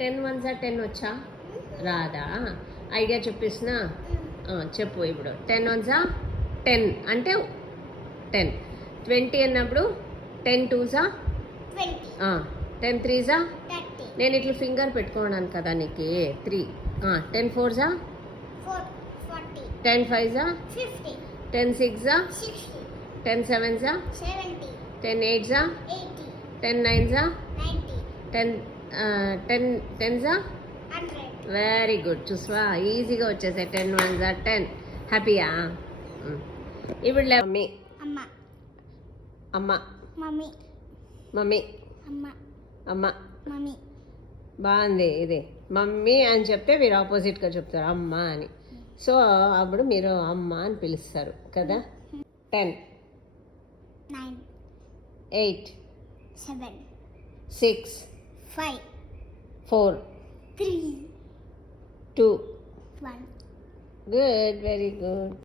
10 once 10 వచ్చా? రాదా? Idea చెప్పేసినా చెప్పు ఇప్పుడు. 10 వన్స్ 10 అంటే 10. 20 అన్నప్పుడు 10 2s 10 3s నేను ఇట్లా ఫింగర్ పెట్టుకోవడానికి కదా నీకు 3. 10 4s 10 5s 10 6s 10 7s 10 8s 10 9s 10s very good. చూసా ఈజీగా వచ్చేసాయి. 10 1s 10. హ్యాపీయా? ఇప్పుడు మమ్మీ అమ్మ మమ్మీ అమ్మ బాగుంది. ఇది మమ్మీ అని చెప్తే మీరు ఆపోజిట్గా చెప్తారు అమ్మ అని. సో అప్పుడు మీరు అమ్మ అని పిలుస్తారు కదా. 10 9 8 7 6 5 4 3 2 1 గుడ్. Very good.